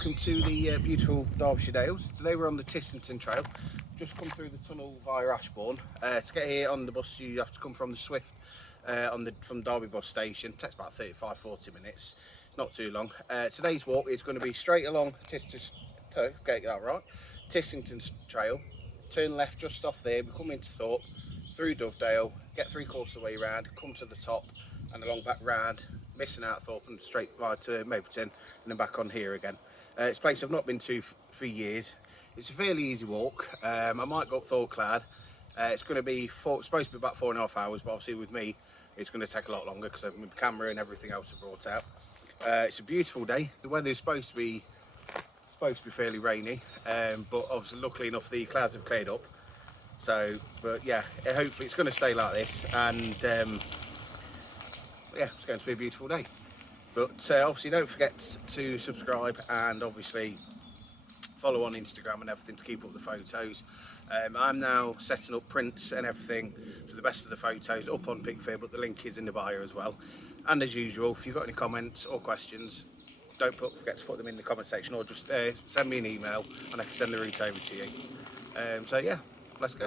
welcome to the beautiful Derbyshire Dales. Today we're on the Tissington Trail. Just come through the tunnel via Ashbourne. To get here on the bus you have to come from the Swift from Derby bus station. It takes about 35-40 minutes, not too long. Today's walk is going to be straight along Tissington Trail, turn left just off there, we come into Thorpe, through Dovedale, get 3/4 of the way round, come to the top and along back round, missing out Thorpe and straight right to Mapleton and then back on here again. It's a place I've not been to for years. It's a fairly easy walk. I might go up Thorpe Clad. It's going to be supposed to be about 4.5 hours, but obviously with me it's going to take a lot longer because I've my camera and everything else I brought out. It's a beautiful day. The weather is supposed to be fairly rainy, but obviously luckily enough the clouds have cleared up. So, but yeah, hopefully it's going to stay like this, and yeah, it's going to be a beautiful day. But obviously don't forget to subscribe and obviously follow on Instagram and everything to keep up the photos. I'm now setting up prints and everything to the best of the photos up on Picfair, but the link is in the bio as well. And as usual, if you've got any comments or questions, don't forget to put them in the comment section, or just send me an email and I can send the route over to you. So yeah, let's go.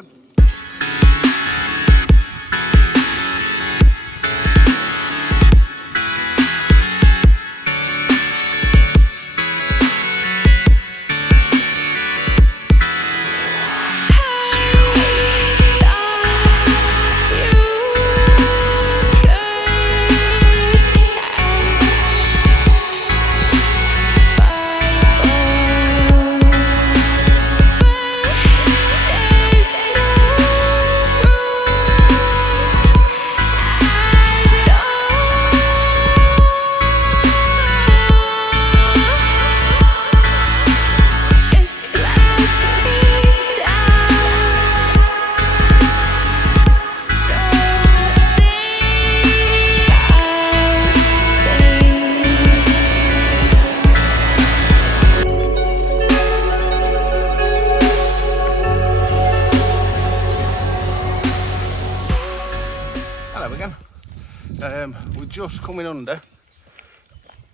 We're just coming under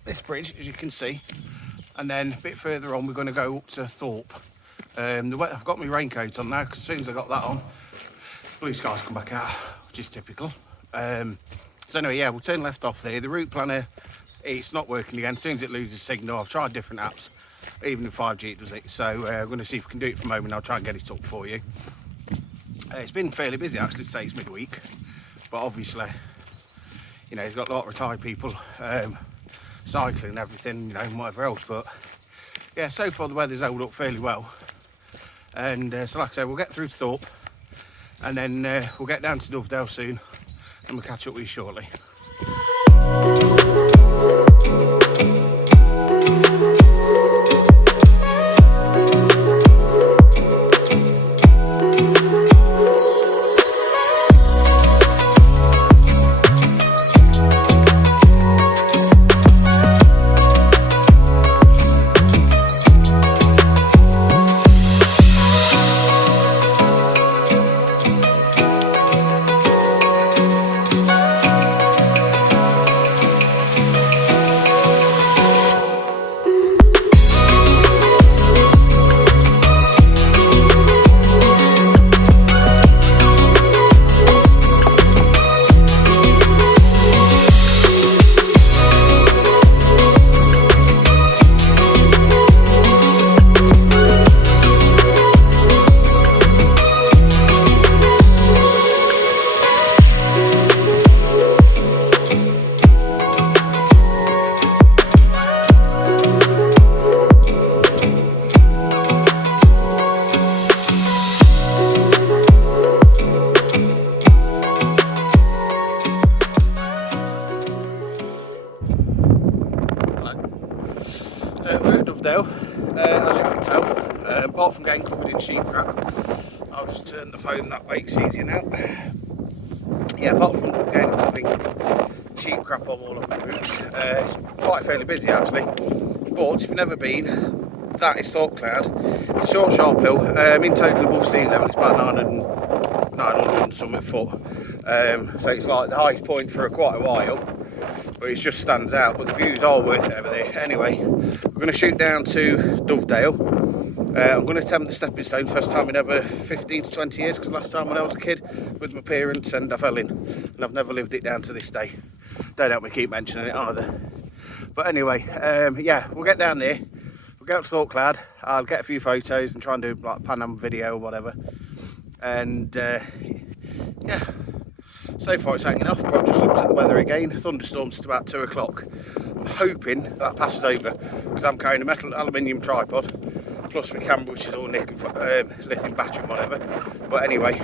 this bridge, as you can see, and then a bit further on we're going to go up to Thorpe. I've got my raincoat on now because as soon as I got that on, blue skies come back out, which is typical. So anyway, yeah, we'll turn left off there. The route planner, it's not working again. As soon as it loses signal, I've tried different apps, even in 5G it does it. So I'm going to see if we can do it from home, and I'll try and get it up for you. It's been fairly busy actually today, it's midweek, but obviously, you know, he's got a lot of retired people cycling and everything, you know, and whatever else. But yeah, so far the weather's held up fairly well. And so like I say, we'll get through to Thorpe and then we'll get down to Dovedale soon and we'll catch up with you shortly. We're at Dovedale, as you can tell, apart from getting covered in sheep crap. I'll just turn the phone that way, it's easier now. Yeah, apart from getting covered in sheep crap on all of my routes, it's quite fairly busy actually. But if you've never been, that is Thorpe Cloud. It's a short, sharp hill, in total above sea level, it's about 900 and something foot. So it's like the highest point for quite a while, but it just stands out. But the views are worth it over there. Anyway, we're going to shoot down to Dovedale. I'm going to attempt the stepping stone, first time in over 15 to 20 years, because last time when I was a kid with my parents and I fell in, and I've never lived it down to this day. Don't help me keep mentioning it either. But anyway, yeah, we'll get down there, we'll go up to Thorpe Cloud, I'll get a few photos and try and do like a Pan Am video or whatever. And yeah, so far it's hanging off, but I've just looked at the weather again. Thunderstorms at about 2 o'clock. I'm hoping that passes over, because I'm carrying a metal aluminium tripod, plus my camera, which is all nickel, lithium battery and whatever. But anyway,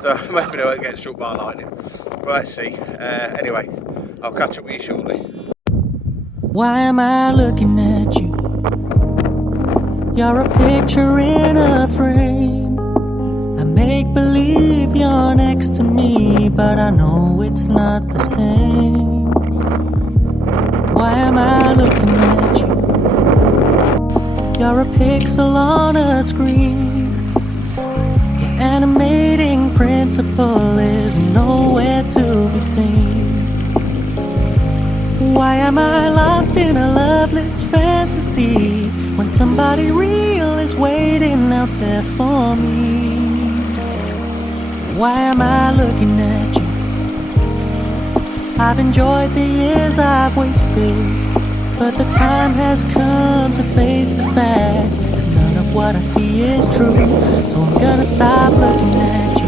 so I'm hoping I won't get struck by lightning. But let's see. Anyway, I'll catch up with you shortly. Why am I looking at you? You're a picture in a frame. I make believe you're next to me, but I know it's not the same. Why am I looking at you? You're a pixel on a screen. Your animating principle is nowhere to be seen. Why am I lost in a loveless fantasy when somebody real is waiting out there for me? Why am I looking at you? I've enjoyed the years I've wasted, but the time has come to face the fact that none of what I see is true. So I'm gonna stop looking at you.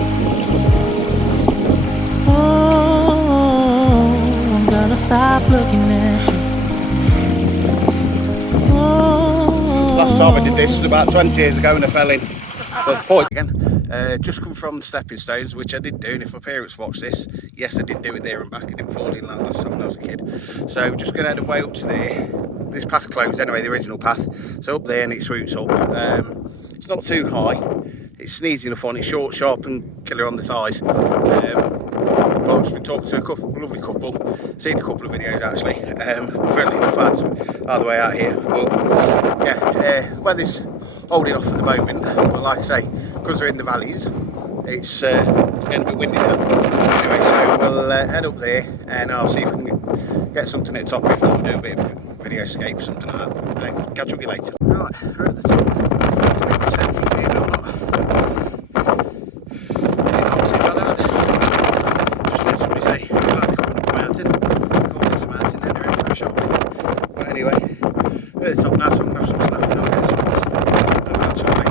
Oh, I'm gonna stop looking at you. Oh. Last time I did this was about 20 years ago and I fell in. So the point again. Just come from the stepping stones, which I did do, and if my parents watched this, yes, I did do it there and back. I didn't fall in like last time when I was a kid. So just going to head away up to there. This path closed anyway, the original path. So up there and it swoops up. It's not too high. It's sneezy enough on. It's short, sharp and killer on the thighs. I've just been talking to a lovely couple, seen a couple of videos actually. Fairly enough out the way out here. But yeah, the weather's holding off at the moment. But like I say, because we're in the valleys, it's getting a bit windy now. Anyway, so we'll head up there and I'll see if we can get something at the top. If not, we'll do a bit of video escape or something like that. Anyway, catch up with you later. Right, we're at the top. Selfie cleared or not. Not too bad either. Just heard somebody say, like they're coming up a mountain. Calling this a mountain, then they're in for a shot. But anyway, we're at the top now, so I'm going to have some snow and I'll get some. I'll catch up later.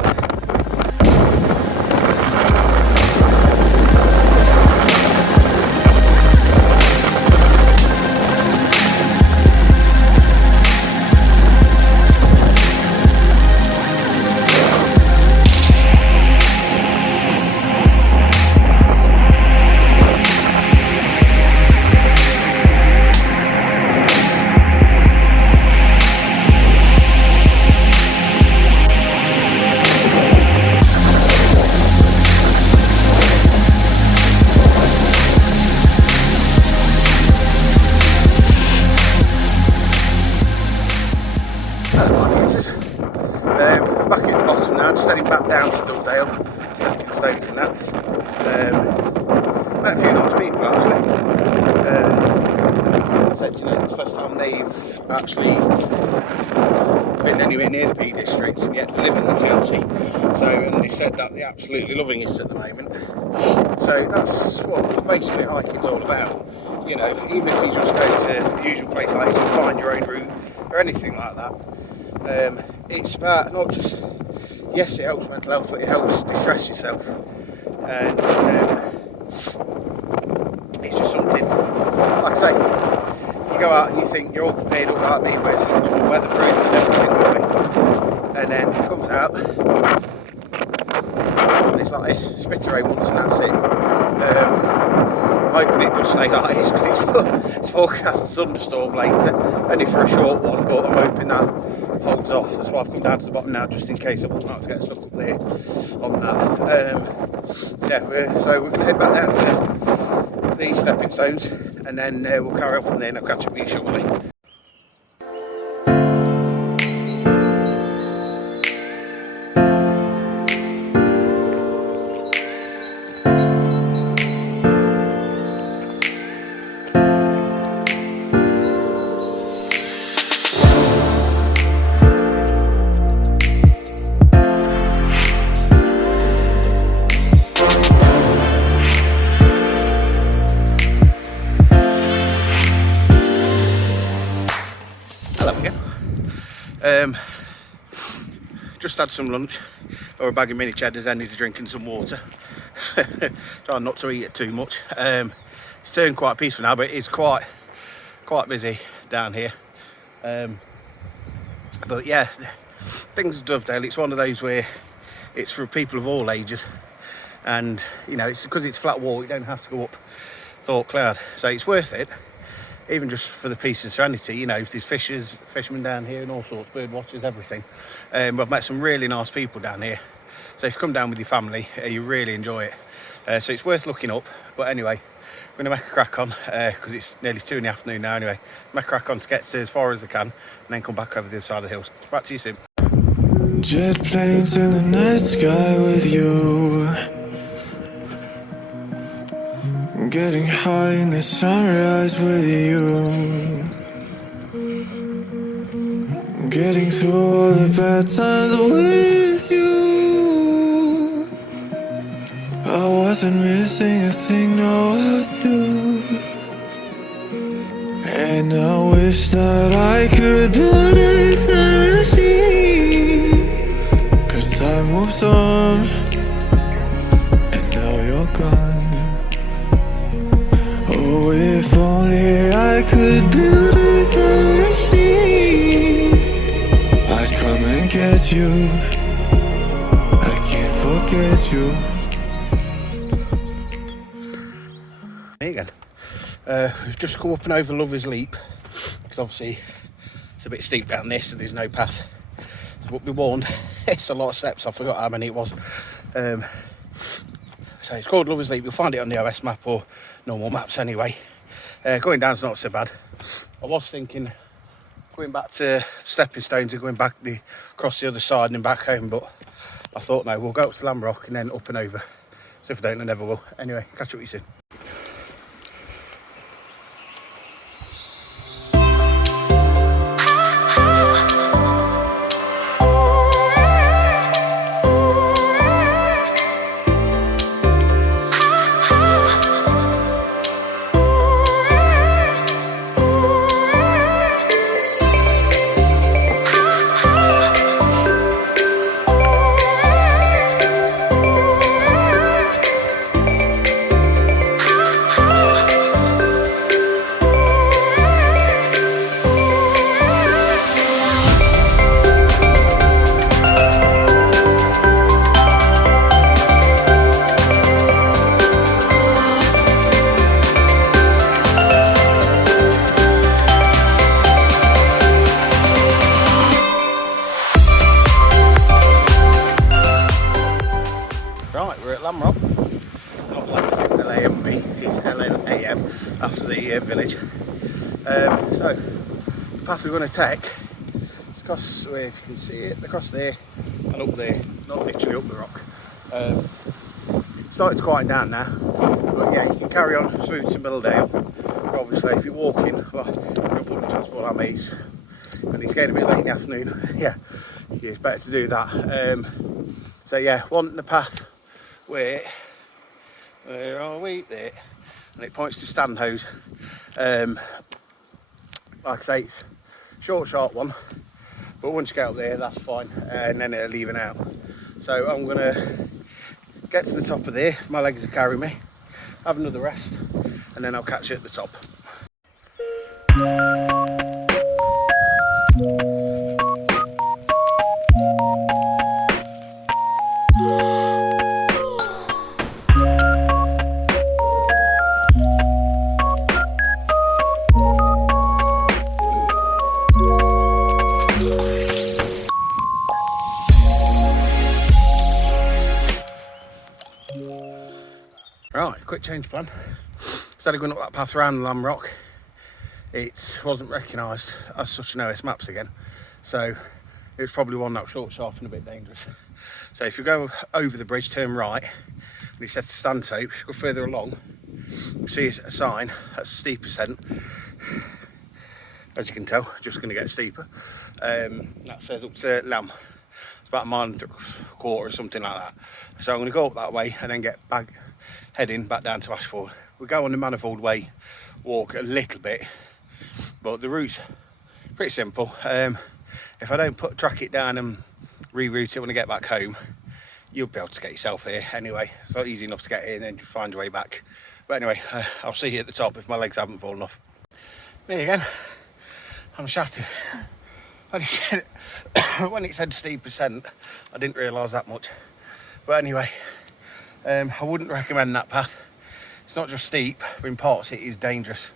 Back at the bottom now, just heading back down to Dovedale, stepping stones and that's. Met a few nice people actually. Said, you know, it's the first time they've actually been anywhere near the Peak District and yet they live in the county. So, and they said that they're absolutely loving it at the moment. So that's what basically hiking's all about. You know, even if you just go to the usual place like this and find your own route or anything like that. It's about not just, yes, it helps mental health, but it helps distress yourself, and it's just something, like I say, you go out and you think you're all prepared up like me, where it's weatherproof and everything, really. And then it comes out and it's like this, spit away once and that's it. I'm hoping it does stay like this because it's forecast thunderstorm later, only for a short one, but I'm hoping that holds off. That's why I've come down to the bottom now, just in case I want to get stuck up there on that. Yeah, so we're going to head back down to the stepping stones and then we'll carry on from there and I'll catch up with you shortly. Just had some lunch, or a bag of mini cheddars, then he's drinking some water. Trying not to eat it too much. It's turned quite peaceful now, but it's quite busy down here. But yeah, things at Dovedale, it's one of those where it's for people of all ages, and you know, it's because it's flat wall, you don't have to go up Thorpe Cloud, so it's worth it, even just for the peace and serenity. You know, there's fishermen down here and all sorts, bird watchers, everything. I've met some really nice people down here, so if you come down with your family, you really enjoy it. So it's worth looking up. But anyway, I'm going to make a crack on, because it's nearly 2 in the afternoon now anyway. Make a crack on to get to as far as I can, and then come back over the other side of the hills. Back to you soon. Jet planes in the night sky with you, getting high in the sunrise with you, getting through all the bad times with you. I wasn't missing a thing, no I do. And I wish that I could build a time machine, 'cause time moves on, and now you're gone. Oh, if only I could build a time machine, I'd come and get you. I can't forget you. There you go. We've just come up and over Lover's Leap, because obviously it's a bit steep down there, so there's no path. But be warned, it's a lot of steps. I forgot how many it was. So it's called Lover's Leap. You'll find it on the OS map or normal maps anyway. Going down's not so bad. I was thinking going back to stepping stones and going back across the other side and then back home, but I thought no, we'll go up to Lamrock and then up and over. So if I don't, I never will. Anyway, catch up with you soon. After the village. So the path we're going to take is across, if you can see it, across there and up there, not literally up the rock. It's starting to quieten down now, but yeah, you can carry on through to Dovedale. But obviously if you're walking, well, you're public transport, I mean, and it's getting a bit late in the afternoon, yeah, it's better to do that. So yeah, wanting the path where are we? There. And it points to Stanhouse. Like I say, it's a short, sharp one, but once you get up there, that's fine, and then it'll even out. So I'm gonna get to the top of there, my legs will carry me, have another rest, and then I'll catch you at the top. Right, quick change of plan. Instead of going up that path around Lamrock, it wasn't recognised as such an OS maps again. So it was probably one that was short, sharp and a bit dangerous. So if you go over the bridge, turn right, and it says to Stanhope, if you go further along, you'll see a sign, that's a steep ascent. As you can tell, just going to get steeper. That says up to Lamb. It's about 1.25 miles or something like that. So I'm going to go up that way and then get back, heading back down to Ashbourne. We go on the Manifold Way, walk a little bit, but the route's pretty simple. if I don't track it down and reroute it when I get back home, you'll be able to get yourself here anyway. It's not easy enough to get here and then you find your way back. But anyway, I'll see you at the top if my legs haven't fallen off. Me again. I'm shattered. When it said steep ascent, I didn't realise that much. But anyway, I wouldn't recommend that path. It's not just steep, but in parts it is dangerous.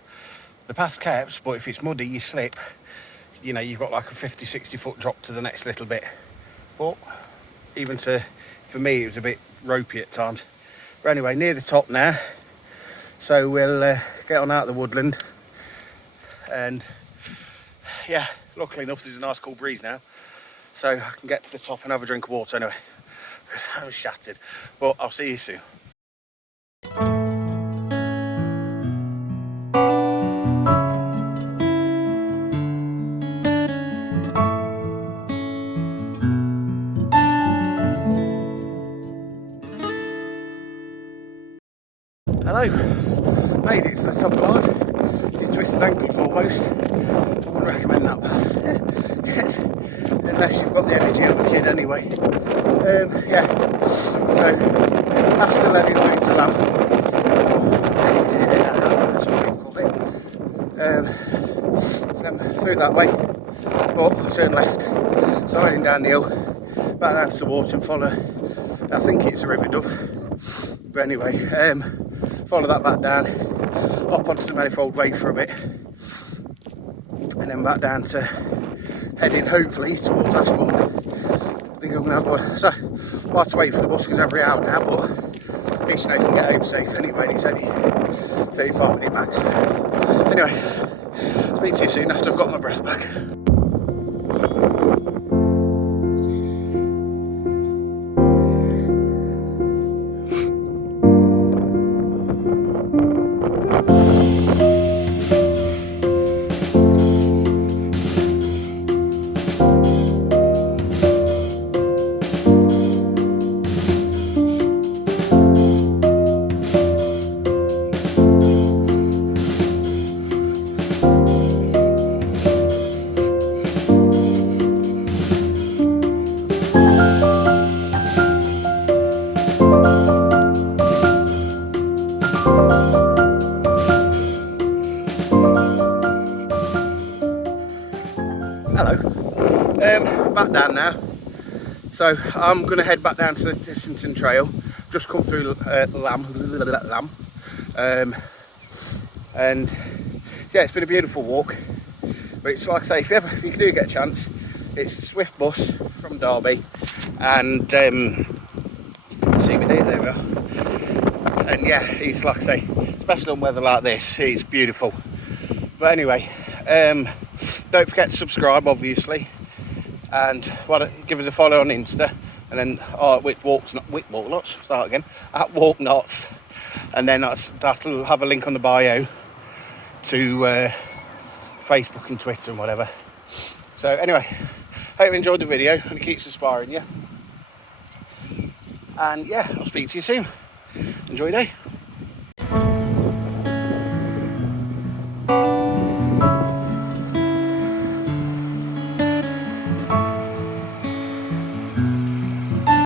The path's kept, but if it's muddy, you slip. You know, you've got like a 50-60 foot drop to the next little bit. But even for me, it was a bit ropey at times. But anyway, near the top now. So we'll get on out of the woodland. And yeah, luckily enough, there's a nice cool breeze now. So I can get to the top and have a drink of water anyway. Because I'm shattered. But I'll see you soon. Hello, made it to the top alive. You twisted ankles almost. I wouldn't recommend that path. Yes, unless you've got the energy of a kid anyway. Yeah, so that's the leading through to Lamb. That's what we call it. Then through that way, but turn left, so heading down the hill, back down to the water and follow, I think it's a river dove. But anyway, follow that back down, up onto the manifold way for a bit, and then back down to heading hopefully towards Ashbourne. I think I'm going to have one, so I'll have to wait for the bus because every hour now, but at least I can get home safe anyway, and it's only 35 minutes back. So anyway, speak to you soon after I've got my breath back. Hello, back down now. So I'm going to head back down to the Tissington Trail. Just come through Lamb. And yeah, it's been a beautiful walk. But it's like I say, if you do get a chance, it's a swift bus from Derby. And see me there we are. And yeah, it's like I say, especially on weather like this, it's beautiful. But anyway, don't forget to subscribe, obviously, and give us a follow on Insta, and then at Walk Knots, and then that'll have a link on the bio to Facebook and Twitter and whatever. So anyway, hope you enjoyed the video and it keeps inspiring you. And yeah, I'll speak to you soon. Enjoy your day.